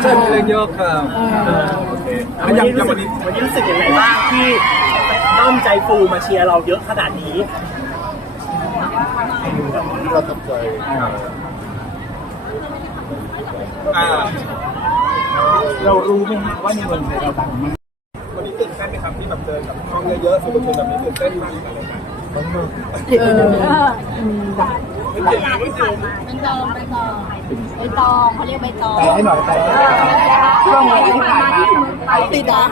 เจอมีเรื่เยอะครับโอเควันนี้รู้สึกวันนี้รสึกยังไงบ้างที่ต้อมใจฟูมาเชียร์เราเยอะขนาดนี้เราตั้งใจอ่เรารู้ไหมว่านี่มันเราต่างมากันนี้ตื่นเต้นไหมครับที่แบบเจอกับท้องเยอะๆสุดๆแบบนี้ื่นเต้นมากอะไรกันบ้างเออเป็นตอใบตองใบตองเขาเรียกใบตองให้หน่อยไปที่ผ่านมาที่มือไปติดตาอ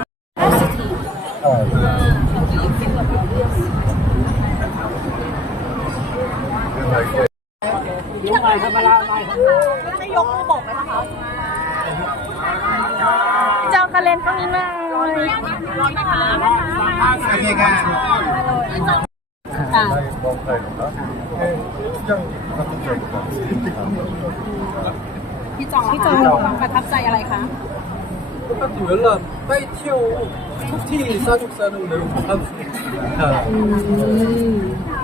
ยู่ใหม่ธรรมดาใหม่จยกมือบอกไหมคะจองคาเลนข้างนี้ห่อยร้นไหมมากค่ะโอเคค่ะค่ะ พี่จองที่จองประทับใจอะไรคะก็ตื่นเลยไปเที่ยวทุกที่สนุกสนุกเลยครับ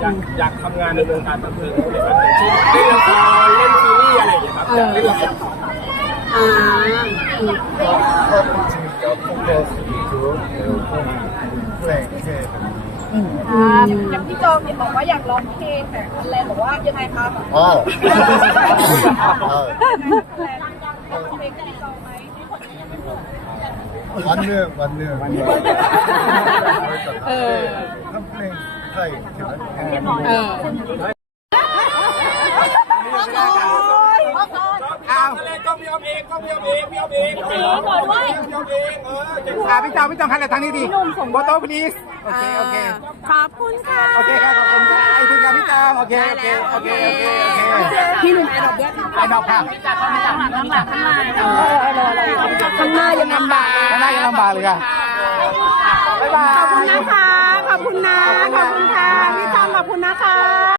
อยากอยากทำงานในวงการบันเทิงเล่นละครเล่นซีรีส์อะไรอย่างเงี้ยครับเล่นละครอ่าเดี๋ยวผมจะสื่อถึงแฟนแค่อย่างพี่จองเห็นบอกว่าอยากร้องเพลงแต่คนแรงบอกว่า ยังไงคยับอ๋อวันเนื้อวันเนื้อวันเนื้อเออทำเพลงไทยใช่ไหมเออพี่เจ้าพี่จ้าองคันพี่จทางนี้พี่โบโต้พีสโอเคโอเคขอบคุณค่ะโอเคครับขอบคุณค่ะไอ้พี่จองพี่จ้าองโอเคโอเคโอเคโอเคพี่หนุ่มไอ้ดอกเบี้ยไอ้ดอกค่ะพี่จ้าพี่จ้าข้างหลังข้างหน้าข้างหน้ายังลำบากข้างหน้ายังลำบากเลยค่ะบ๊ายบายขอบคุณนะคะขอบคุณนะขอบคุณค่ะพี่จ้าขอบคุณนะคะ